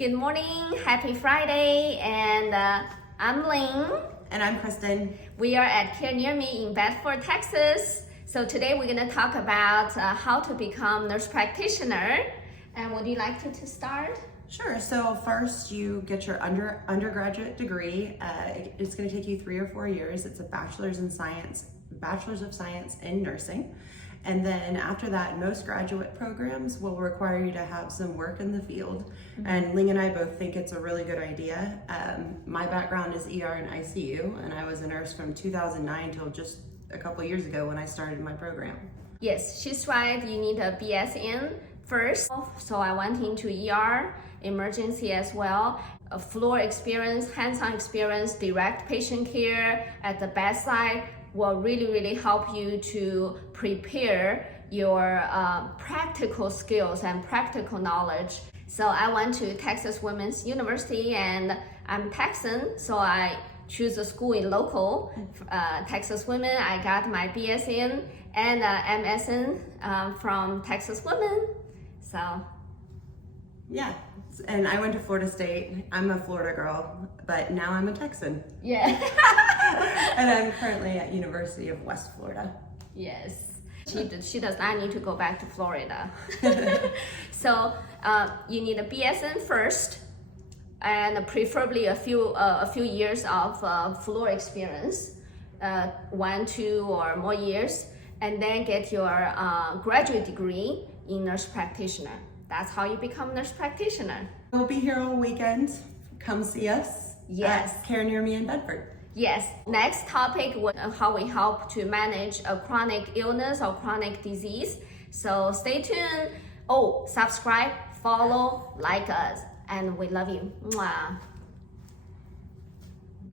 Good morning, happy Friday, and I'm Lynn. And I'm Kristen. We are at Care Near Me in Bedford, Texas. So today we're going to talk about how to become nurse practitioner. And would you like to start? Sure. So first you get your undergraduate degree. It's going to take you 3 or 4 years. It's a bachelor's of science in nursing. And then after that, most graduate programs will require you to have some work in the field. Mm-hmm. And Ling and I both think it's a really good idea. My background is ER and ICU, and I was a nurse from 2009 till just a couple years ago when I started my program. Yes, she's right. You need a BSN first. So I went into ER, emergency as well. A floor experience, hands-on experience, direct patient care at the bedside will really help you to prepare your practical skills and practical knowledge. So I went to Texas Women's University, and I'm Texan, so I choose a school in local Texas Women. I got my BSN and MSN from Texas Women. So yeah, and I went to Florida State. I'm a Florida girl, but now I'm a Texan. Yeah. And I'm currently at University of West Florida. Yes. She does not need to go back to Florida. So you need a BSN first, and preferably a few years of floor experience, 1, 2, or more years, and then get your graduate degree in nurse practitioner. That's how you become nurse practitioner. We'll be here all weekend. Come see us. Yes. At Care Near Me in Bedford. Yes. Next topic was how we help to manage a chronic illness or chronic disease. So stay tuned. Oh, subscribe, follow, like us, and we love you. Mwah.